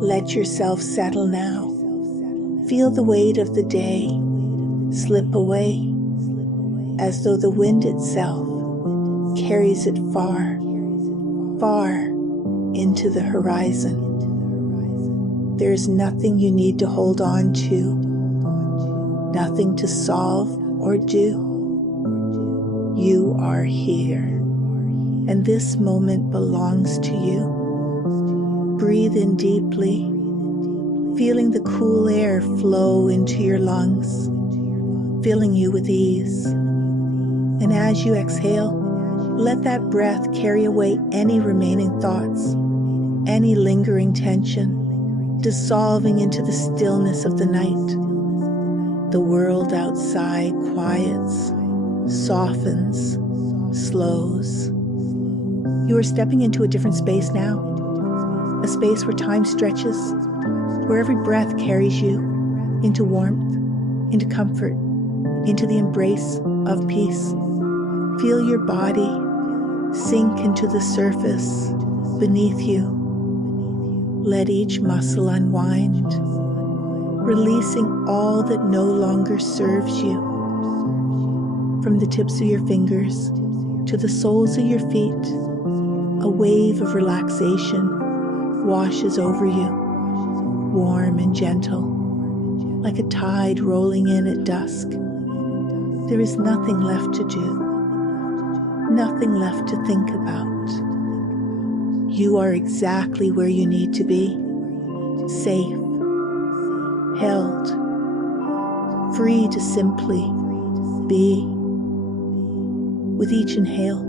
Let yourself settle now. Feel the weight of the day slip away, as though the wind itself carries it far, far into the horizon. There is nothing you need to hold on to, nothing to solve or do. You are here, and this moment belongs to you. Breathe in deeply, feeling the cool air flow into your lungs, filling you with ease. And as you exhale, let that breath carry away any remaining thoughts, any lingering tension, dissolving into the stillness of the night. The world outside quiets, softens, slows. You are stepping into a different space now, a space where time stretches, where every breath carries you into warmth, into comfort, into the embrace of peace. Feel your body sink into the surface beneath you. Let each muscle unwind, releasing all that no longer serves you. From the tips of your fingers to the soles of your feet, a wave of relaxation washes over you, warm and gentle, like a tide rolling in at dusk. There is nothing left to do, nothing left to think about. You are exactly where you need to be, safe, held, free to simply be. With each inhale,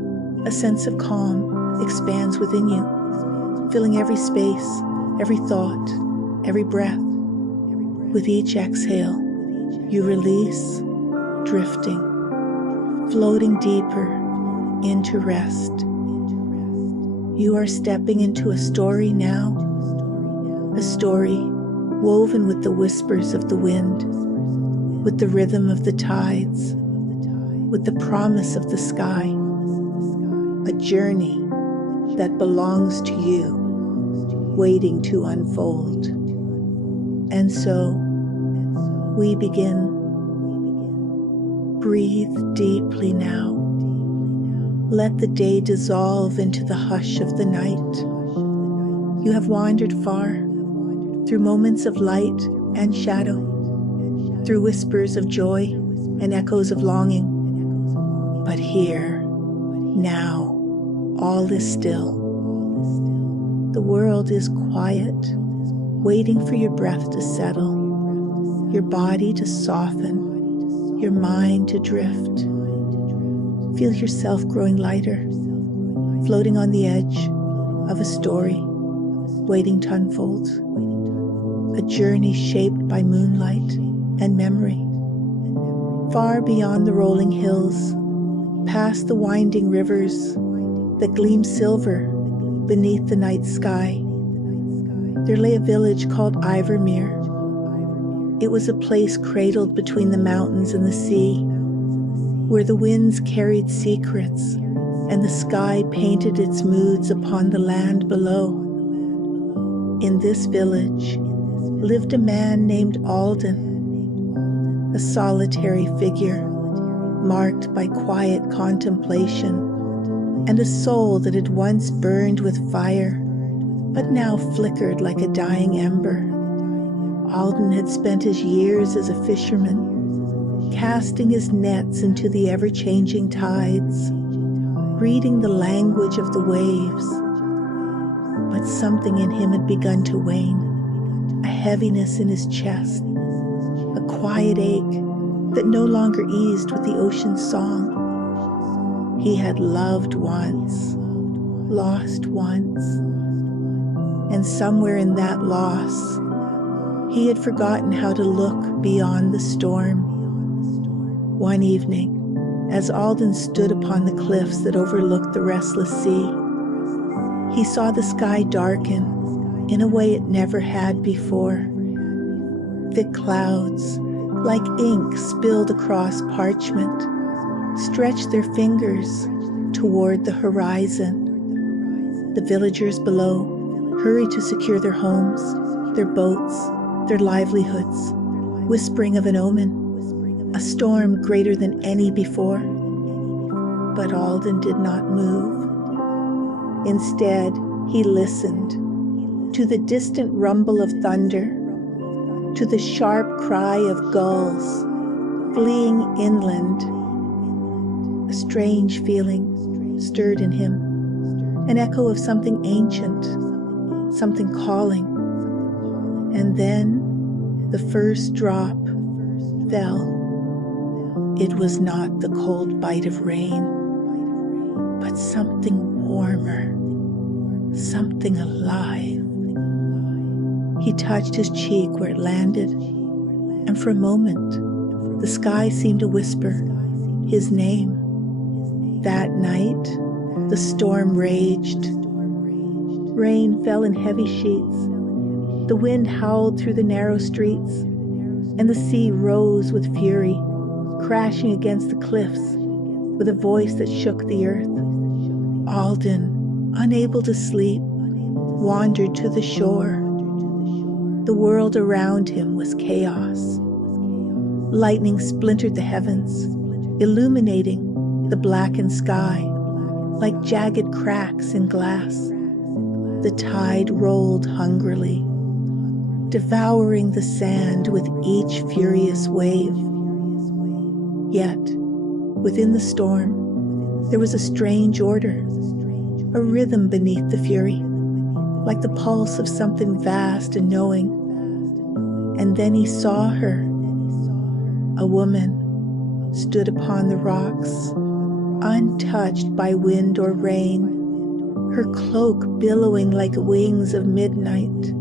a sense of calm expands within you, filling every space, every thought, every breath. With each exhale, you release, drifting, floating deeper into rest. You are stepping into a story now, a story woven with the whispers of the wind, with the rhythm of the tides, with the promise of the sky, a journey that belongs to you, waiting to unfold. And so, we begin. Breathe deeply now. Let the day dissolve into the hush of the night. You have wandered far, through moments of light and shadow, through whispers of joy and echoes of longing. But here, now, all is still. The world is quiet, waiting for your breath to settle, your body to soften, your mind to drift. Feel yourself growing lighter, floating on the edge of a story, waiting to unfold. A journey shaped by moonlight and memory. Far beyond the rolling hills, past the winding rivers that gleam silver beneath the night sky, there lay a village called Ivermere. It was a place cradled between the mountains and the sea, where the winds carried secrets and the sky painted its moods upon the land below. In this village lived a man named Alden, a solitary figure marked by quiet contemplation and a soul that had once burned with fire but now flickered like a dying ember. Alden had spent his years as a fisherman, casting his nets into the ever-changing tides, reading the language of the waves. But something in him had begun to wane, a heaviness in his chest, a quiet ache that no longer eased with the ocean's song. He had loved once, lost once, and somewhere in that loss, he had forgotten how to look beyond the storm. One evening, as Alden stood upon the cliffs that overlooked the restless sea, he saw the sky darken in a way it never had before. Thick clouds, like ink spilled across parchment, stretched their fingers toward the horizon. The villagers below hurry to secure their homes, their boats, their livelihoods, whispering of an omen, a storm greater than any before. But Alden did not move. Instead, he listened to the distant rumble of thunder, to the sharp cry of gulls fleeing inland. A strange feeling stirred in him, an echo of something ancient, something calling. And then the first drop fell. It was not the cold bite of rain, but something warmer, something alive. He touched his cheek where it landed, and for a moment, the sky seemed to whisper his name. That night, the storm raged. Rain fell in heavy sheets. The wind howled through the narrow streets, and the sea rose with fury, crashing against the cliffs with a voice that shook the earth. Alden, unable to sleep, wandered to the shore. The world around him was chaos. Lightning splintered the heavens, illuminating the blackened sky like jagged cracks in glass. The tide rolled hungrily, devouring the sand with each furious wave. Yet, within the storm, there was a strange order, a rhythm beneath the fury, like the pulse of something vast and knowing. And then he saw her. A woman stood upon the rocks, untouched by wind or rain, her cloak billowing like wings of midnight.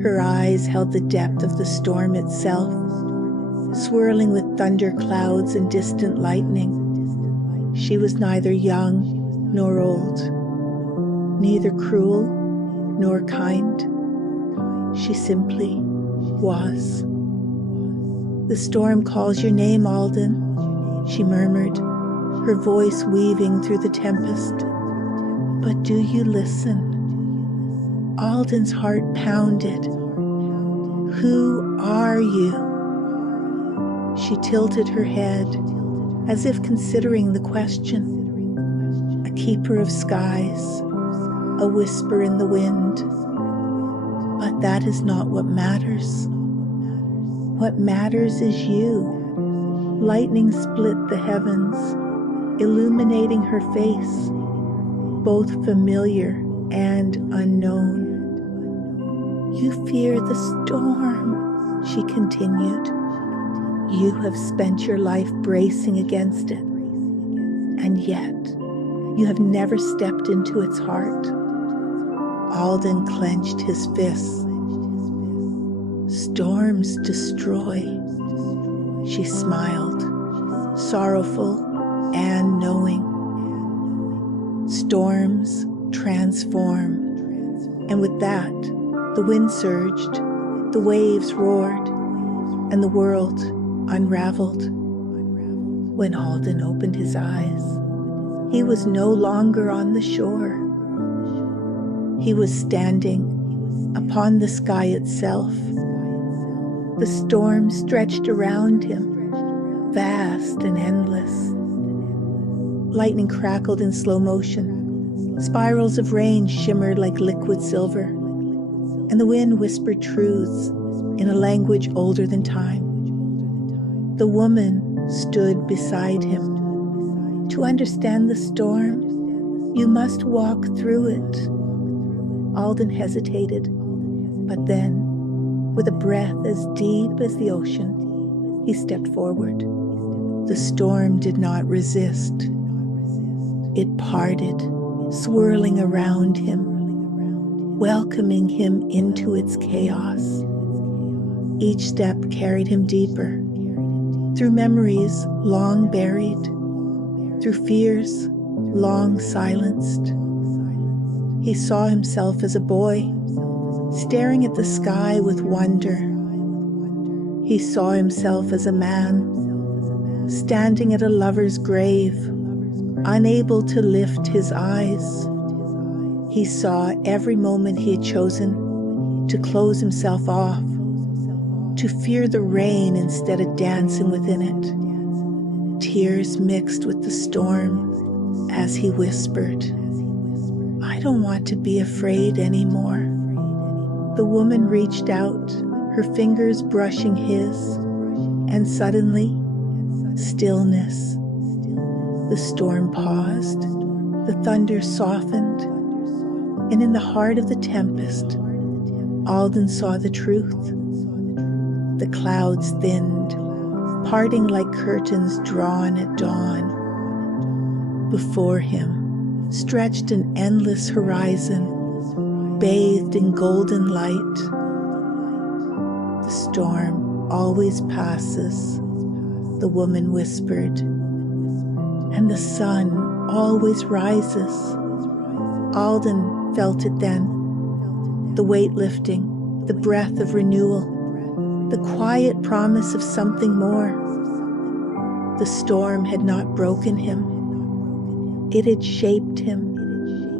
Her eyes held the depth of the storm itself, swirling with thunder clouds and distant lightning. She was neither young nor old, neither cruel nor kind. She simply was. "The storm calls your name, Alden," she murmured, her voice weaving through the tempest. "But do you listen?" Alden's heart pounded. "Who are you?" She tilted her head, as if considering the question. A keeper of skies, a whisper in the wind. But that is not what matters. What matters is you. Lightning split the heavens, illuminating her face, both familiar and unknown. "You fear the storm," she continued. "You have spent your life bracing against it, and yet you have never stepped into its heart." Alden clenched his fists. "Storms destroy," she smiled, sorrowful and knowing. "Storms transform." And with that, the wind surged, the waves roared, and the world unraveled. When Alden opened his eyes, he was no longer on the shore. He was standing upon the sky itself. The storm stretched around him, vast and endless. Lightning crackled in slow motion. Spirals of rain shimmered like liquid silver, and the wind whispered truths in a language older than time. The woman stood beside him. "To understand the storm, you must walk through it." Alden hesitated, but then, with a breath as deep as the ocean, he stepped forward. The storm did not resist. It parted, swirling around him, welcoming him into its chaos. Each step carried him deeper, through memories long buried, through fears long silenced. He saw himself as a boy, staring at the sky with wonder. He saw himself as a man, standing at a lover's grave, unable to lift his eyes. He saw every moment he had chosen to close himself off, to fear the rain instead of dancing within it. Tears mixed with the storm as he whispered, "I don't want to be afraid anymore." The woman reached out, her fingers brushing his, and suddenly, stillness. The storm paused, the thunder softened, and in the heart of the tempest, Alden saw the truth. The clouds thinned, parting like curtains drawn at dawn. Before him stretched an endless horizon, bathed in golden light. "The storm always passes," the woman whispered, "and the sun always rises." Alden felt it then, the weight lifting, the breath of renewal, the quiet promise of something more. The storm had not broken him. It had shaped him,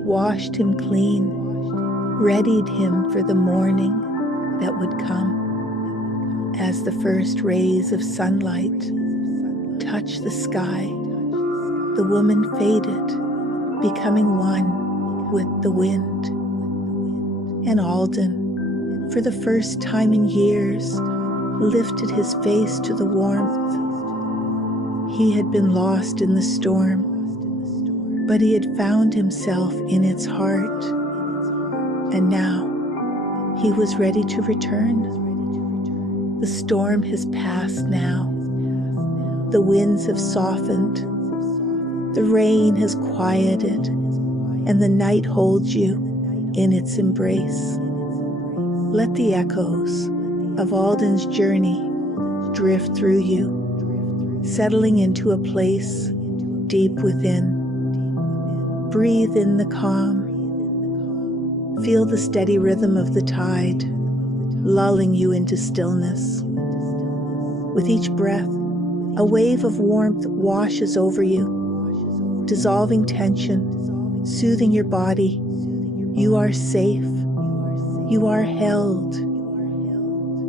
washed him clean, readied him for the morning that would come. As the first rays of sunlight touched the sky, the woman faded, becoming one with the wind. And Alden, for the first time in years, lifted his face to the warmth. He had been lost in the storm, but he had found himself in its heart. And now he was ready to return. The storm has passed now. The winds have softened. The rain has quieted, and the night holds you in its embrace. Let the echoes of Alden's journey drift through you, settling into a place deep within. Breathe in the calm. Feel the steady rhythm of the tide, lulling you into stillness. With each breath, a wave of warmth washes over you, dissolving tension, soothing your body. You are safe. You are held.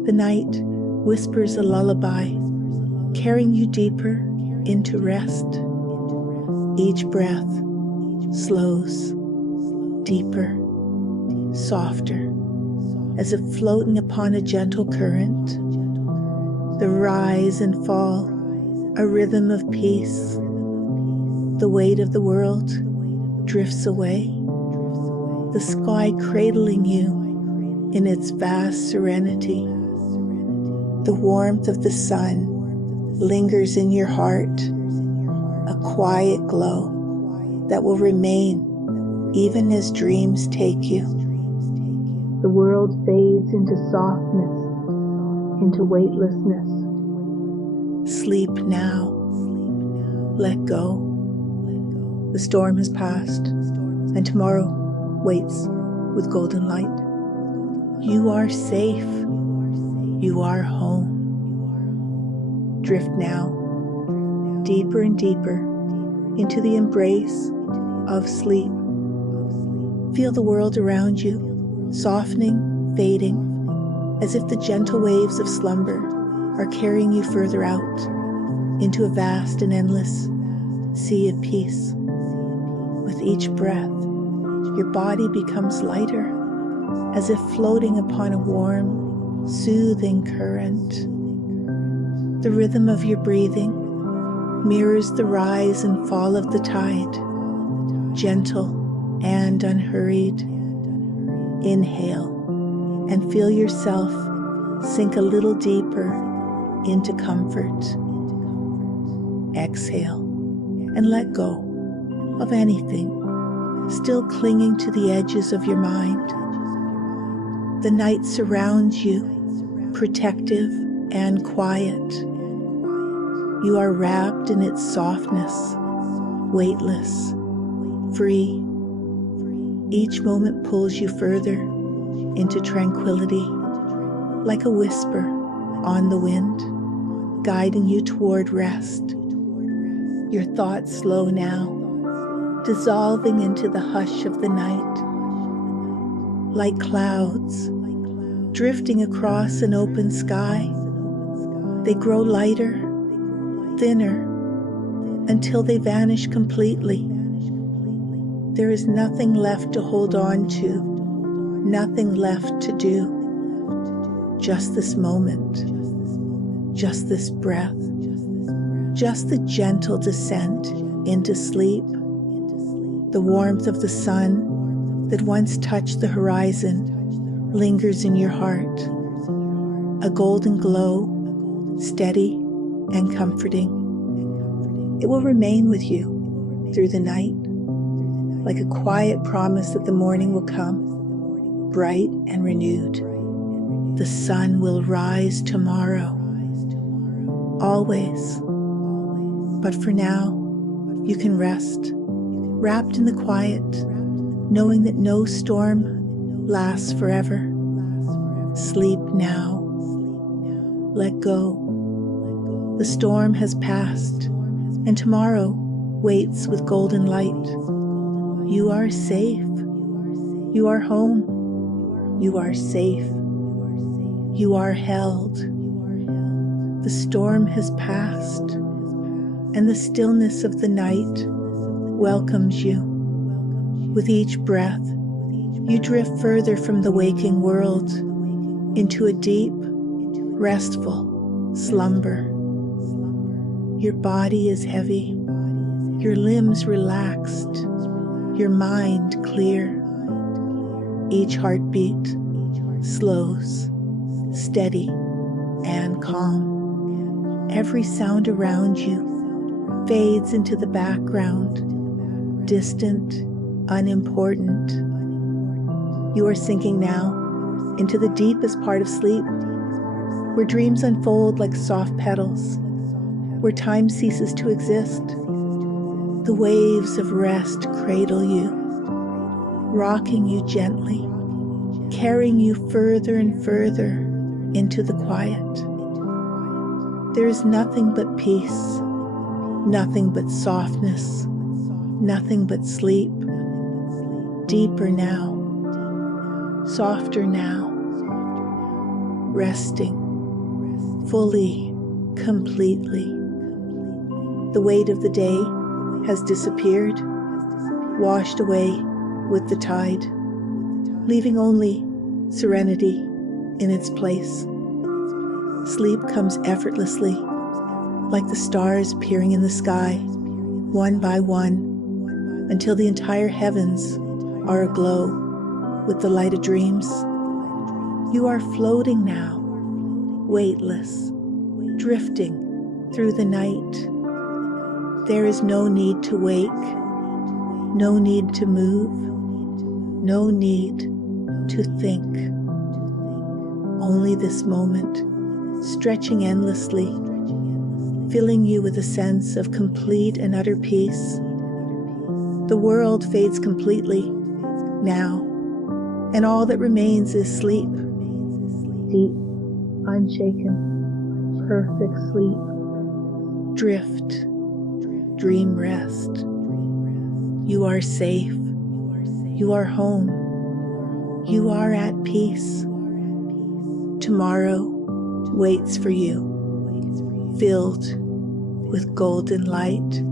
The night whispers a lullaby, carrying you deeper into rest. Each breath slows deeper, softer, as if floating upon a gentle current. The rise and fall, a rhythm of peace. The weight of the world drifts away, the sky cradling you in its vast serenity. The warmth of the sun lingers in your heart, a quiet glow that will remain even as dreams take you. The world fades into softness, into weightlessness. Sleep now. Let go. The storm has passed, and tomorrow waits with golden light. You are safe. You are home. Drift now, deeper and deeper, into the embrace of sleep. Feel the world around you, softening, fading, as if the gentle waves of slumber are carrying you further out into a vast and endless sea of peace. With each breath, your body becomes lighter, as if floating upon a warm, soothing current. The rhythm of your breathing mirrors the rise and fall of the tide, gentle and unhurried. Inhale and feel yourself sink a little deeper into comfort. Exhale and let go of anything still clinging to the edges of your mind. The night surrounds you, protective and quiet. You are wrapped in its softness, weightless, free. Each moment pulls you further into tranquility, like a whisper on the wind, guiding you toward rest. Your thoughts slow now, dissolving into the hush of the night, like clouds drifting across an open sky. They grow lighter, thinner, until they vanish completely. There is nothing left to hold on to, nothing left to do. Just this moment, just this breath, just the gentle descent into sleep. The warmth of the sun that once touched the horizon lingers in your heart, a golden glow, steady and comforting. It will remain with you through the night, like a quiet promise that the morning will come, bright and renewed. The sun will rise tomorrow, always. But for now, you can rest, wrapped in the quiet, knowing that no storm lasts forever. Sleep now. Let go. The storm has passed, and tomorrow waits with golden light. You are safe. You are home. You are safe. You are held. The storm has passed, and the stillness of the night welcomes you. With each breath, you drift further from the waking world into a deep, restful slumber. Your body is heavy, your limbs relaxed, your mind clear. Each heartbeat slows, steady and calm. Every sound around you fades into the background, distant, unimportant. You are sinking now into the deepest part of sleep, where dreams unfold like soft petals, where time ceases to exist. The waves of rest cradle you, rocking you gently, carrying you further and further into the quiet. There is nothing but peace, nothing but softness, nothing but sleep. Deeper now, softer now, resting fully, completely. The weight of the day has disappeared, washed away with the tide, leaving only serenity in its place. Sleep comes effortlessly, like the stars peering in the sky, one by one, until the entire heavens are aglow with the light of dreams. You are floating now, weightless, drifting through the night. There is no need to wake, no need to move, no need to think. Only this moment, stretching endlessly, filling you with a sense of complete and utter peace. The world fades completely now, and all that remains is sleep. Deep, unshaken, perfect sleep. Drift, dream rest. You are safe. You are home. You are at peace. Tomorrow waits for you, filled with golden light.